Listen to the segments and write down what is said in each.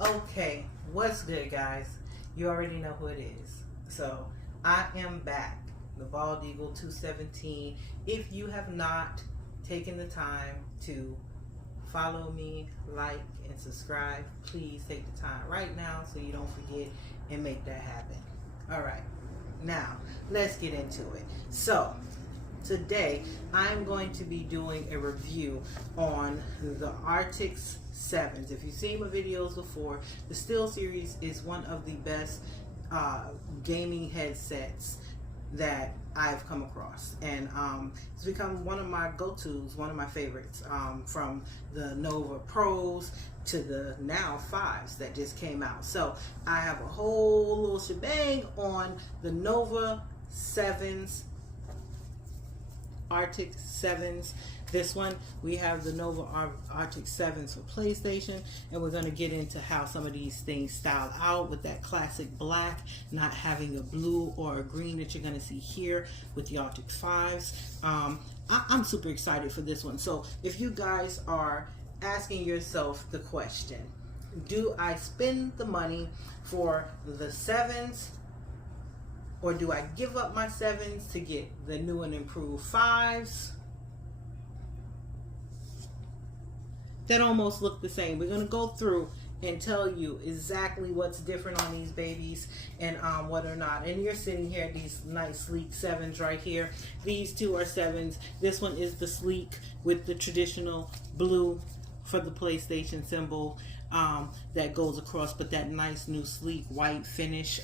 Okay, what's good, guys? You already know who it is. So, I am back, the Bald Eagle 217. If you have not taken the time to follow me, like, and subscribe, please take the time right now so you don't forget and make that happen. All right, now let's get into it. So, today I'm going to be doing a review on the Arctis 7s. If you've seen my videos before, the SteelSeries is one of the best gaming headsets that I've come across, and it's become one of my go-tos, one of my favorites, from the Nova Pros to the now 5s that just came out. So I have a whole little shebang on the Nova 7s, Arctis 7s. This one, we have the Nova Arctis 7s for PlayStation, and we're going to get into how some of these things style out with that classic black, not having a blue or a green that you're going to see here with the Arctis 5s. I'm super excited for this one. So if you guys are asking yourself the question, do I spend the money for the 7s, or do I give up my 7s to get the new and improved 5s that almost look the same? We're going to go through and tell you exactly what's different on these babies and what or not. And you're sitting here at these nice sleek 7s right here. These two are 7s. This one is the sleek with the traditional blue for the PlayStation symbol that goes across, but that nice new sleek white finish.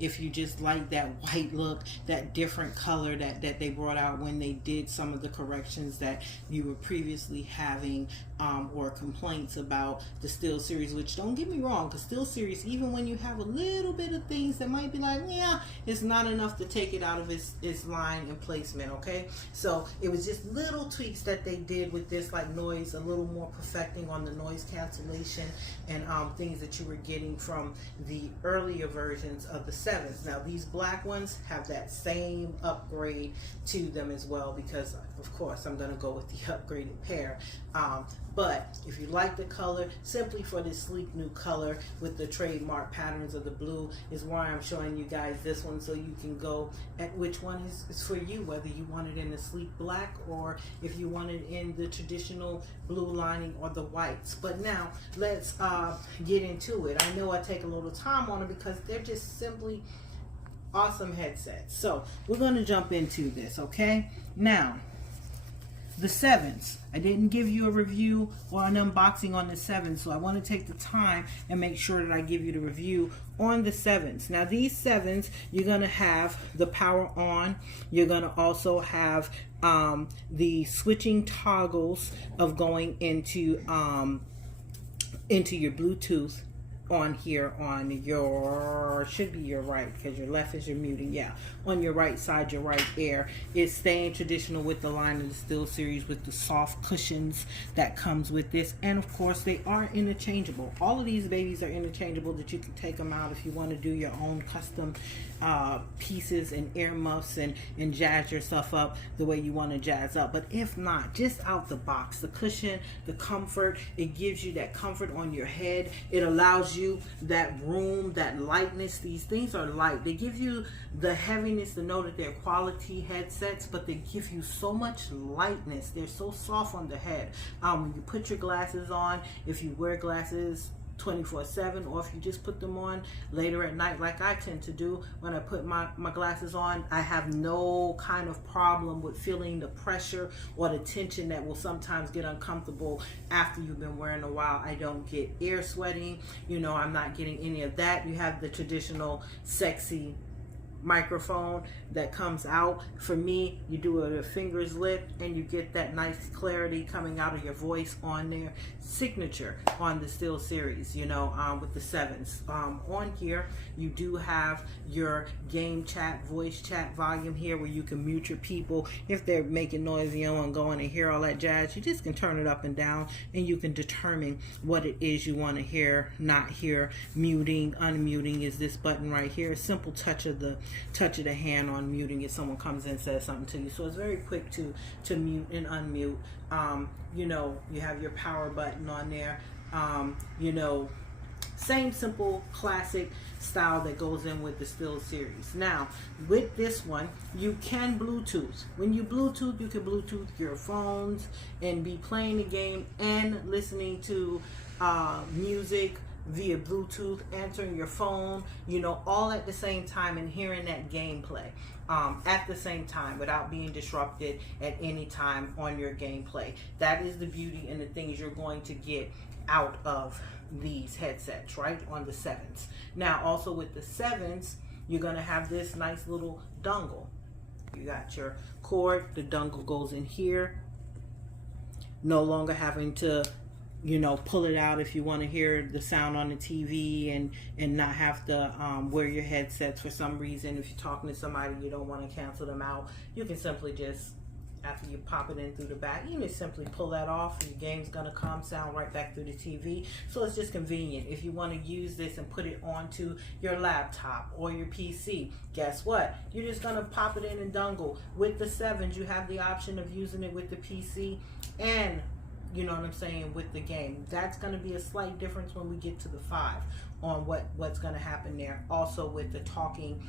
If you just like that white look, that different color that they brought out when they did some of the corrections that you were previously having or complaints about the SteelSeries, which, don't get me wrong, because SteelSeries, even when you have a little bit of things that might be like, yeah, it's not enough to take it out of its line and placement, okay? So it was just little tweaks that they did with this, like noise, a little more perfecting on the noise cancellation and things that you were getting from the earlier versions of the 7s. Now these black ones have that same upgrade to them as well, because of course I'm going to go with the upgraded pair. But if you like the color, simply for this sleek new color with the trademark patterns of the blue, is why I'm showing you guys this one, so you can go at which one is for you, whether you want it in the sleek black or if you want it in the traditional blue lining or the whites. But now let's get into it. I know I take a little time on it because they're just simply awesome headsets. So we're going to jump into this, okay? Now, the 7s. I didn't give you a review or an unboxing on the 7s, so I want to take the time and make sure that I give you the review on the 7s. Now these 7s, you're going to have the power on. You're going to also have the switching toggles of going into your Bluetooth on here on your, should be your right, because your left is your muting, yeah, on your right side, your right ear. It's staying traditional with the line of the SteelSeries with the soft cushions that comes with this, and of course they are interchangeable. All of these babies are interchangeable, that you can take them out if you want to do your own custom pieces and earmuffs and jazz yourself up the way you want to jazz up. But if not, just out the box, the cushion, the comfort, it gives you that comfort on your head. It allows you that room, that lightness. These things are light. They give you the heaviness to know that they're quality headsets, but they give you so much lightness. They're so soft on the head. When you put your glasses on, if you wear glasses 24/7, or if you just put them on later at night like I tend to do, when I put my glasses on, I have no kind of problem with feeling the pressure or the tension that will sometimes get uncomfortable after you've been wearing a while. I don't get ear sweating, you know, I'm not getting any of that. You have the traditional sexy microphone that comes out. For me, you do it with fingers lit and you get that nice clarity coming out of your voice on their signature on the SteelSeries, you know, with the 7s. On here, you do have your game chat, voice chat volume here, where you can mute your people if they're making noise and you don't want to go in and hear all that jazz. You just can turn it up and down, and you can determine what it is you want to hear, not hear. Muting, unmuting is this button right here. A simple touch of the hand on muting if someone comes in and says something to you. So it's very quick to mute and unmute. You know, you have your power button on there. You know, Same simple classic style that goes in with the Still series. Now, with this one, you can Bluetooth. When you Bluetooth, you can Bluetooth your phones and be playing the game and listening to music via Bluetooth, answering your phone, you know, all at the same time, and hearing that gameplay at the same time without being disrupted at any time on your gameplay. That is the beauty and the things you're going to get out of these headsets, right, on the 7s. Now, also with the 7s, you're going to have this nice little dongle. You got your cord, the dongle goes in here. No longer having to, you know, pull it out if you want to hear the sound on the TV and not have to wear your headsets for some reason. If you're talking to somebody, you don't want to cancel them out, you can simply just, after you pop it in through the back, you can simply pull that off and your game's going to come sound right back through the TV. So it's just convenient. If you want to use this and put it onto your laptop or your PC, guess what? You're just going to pop it in and dongle. With the 7s, you have the option of using it with the PC and, you know what I'm saying, with the game. That's going to be a slight difference when we get to the 5 on what's going to happen there. Also with the talking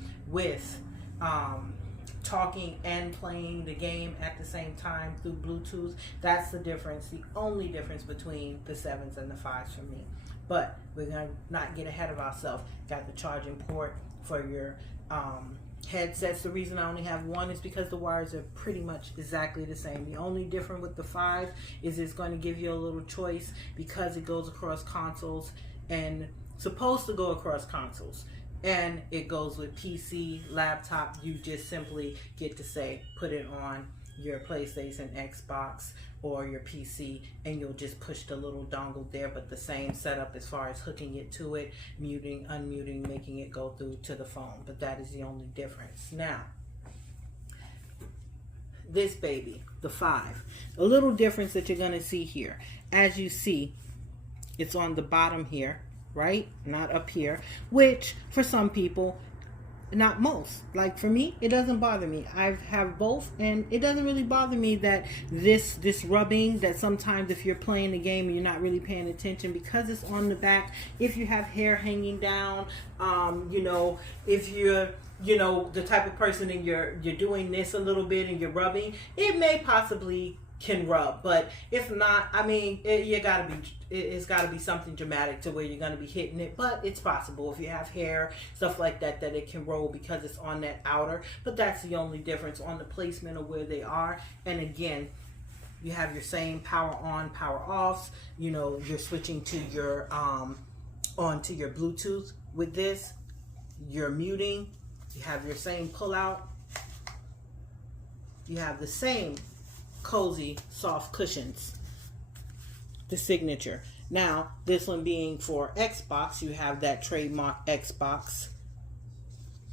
and playing the game at the same time through Bluetooth. That's the difference, the only difference between the 7s and the 5s for me. But we're going to not get ahead of ourselves. Got the charging port for your headsets. The reason I only have one is because the wires are pretty much exactly the same. The only difference with the 5 is it's going to give you a little choice because it goes across consoles and supposed to go across consoles. And it goes with PC, laptop. You just simply get to say, put it on your PlayStation, Xbox, or your PC, and you'll just push the little dongle there, but the same setup as far as hooking it to it, muting, unmuting, making it go through to the phone. But that is the only difference. Now, this baby, the 5, a little difference that you're going to see here. As you see, it's on the bottom here, right? Not up here, which for some people, not most. Like for me, it doesn't bother me. I have both, and it doesn't really bother me that this rubbing, that sometimes if you're playing the game and you're not really paying attention, because it's on the back, if you have hair hanging down, you know, if you're, you know, the type of person and you're doing this a little bit and you're rubbing, it may possibly can rub. But if not, I mean, it's got to be something dramatic to where you're going to be hitting it. But it's possible if you have hair, stuff like that, that it can roll because it's on that outer. But that's the only difference on the placement of where they are. And again, you have your same power on, power offs. You know, you're switching to your onto your Bluetooth with this. You're muting. You have your same pull out. You have the same cozy soft cushions, the signature. Now this one being for Xbox, you have that trademark Xbox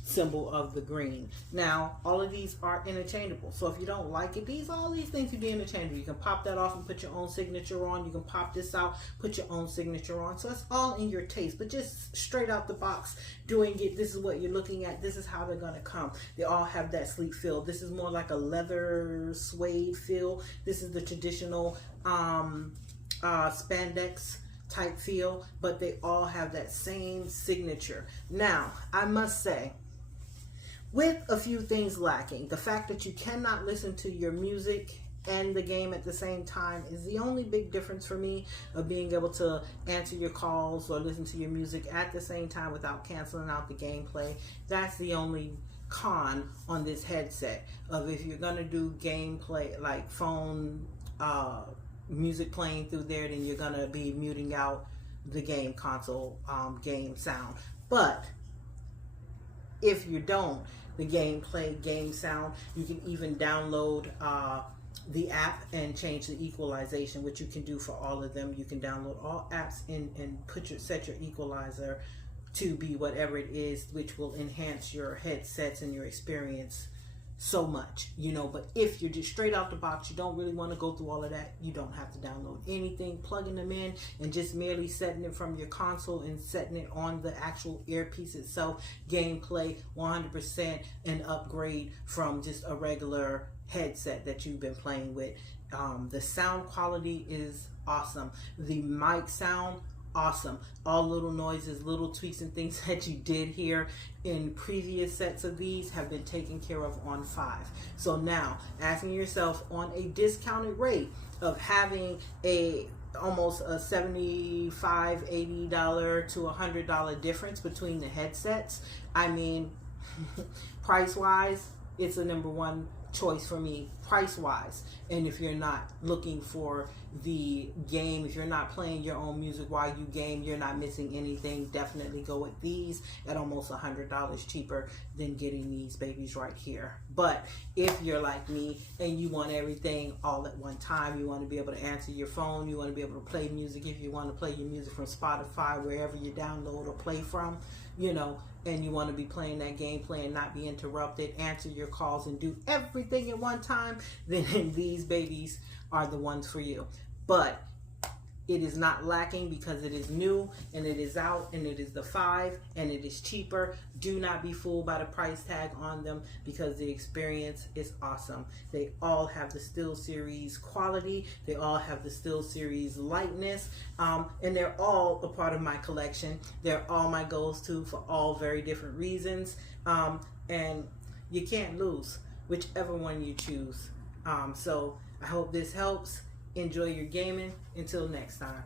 symbol of the green. Now all of these are interchangeable, so if you don't like it, all these things can be interchangeable. You can pop that off and put your own signature on. You can pop this out, put your own signature on. So it's all in your taste, but just straight out the box doing it, this is what you're looking at. This is how they're gonna come. They all have that sleek feel. This is more like a leather suede feel. This is the traditional spandex type feel, but they all have that same signature. Now I must say, with a few things lacking, the fact that you cannot listen to your music and the game at the same time is the only big difference for me of being able to answer your calls or listen to your music at the same time without canceling out the gameplay. That's the only con on this headset, of if you're going to do gameplay like phone music playing through there, then you're going to be muting out the game console game sound. But if you don't, the gameplay game sound, you can even download the app and change the equalization, which you can do for all of them. You can download all apps and set your equalizer to be whatever it is, which will enhance your headsets and your experience so much, you know. But if you're just straight out the box, you don't really want to go through all of that, you don't have to download anything. Plugging them in and just merely setting it from your console and setting it on the actual earpiece itself, gameplay 100% an upgrade from just a regular headset that you've been playing with. The sound quality is awesome. The mic sound awesome. All little noises, little tweaks and things that you did here in previous sets of these have been taken care of on 5. So now asking yourself, on a discounted rate of having a almost a $75, $80 to $100 difference between the headsets, I mean, price wise, it's a number one choice for me, price wise. And if you're not looking for the game, if you're not playing your own music while you game, you're not missing anything, definitely go with these at almost $100 cheaper than getting these babies right here. But if you're like me and you want everything all at one time, you want to be able to answer your phone, you want to be able to play music, if you want to play your music from Spotify, wherever you download or play from, you know, and you want to be playing that gameplay and not be interrupted, answer your calls and do everything at one time, then these babies are the ones for you. But it is not lacking because it is new and it is out and it is the 5 and it is cheaper. Do not be fooled by the price tag on them because the experience is awesome. They all have the SteelSeries quality. They all have the SteelSeries lightness, and they're all a part of my collection. They're all my go-to for all very different reasons, and you can't lose whichever one you choose. So I hope this helps. Enjoy your gaming. Until next time.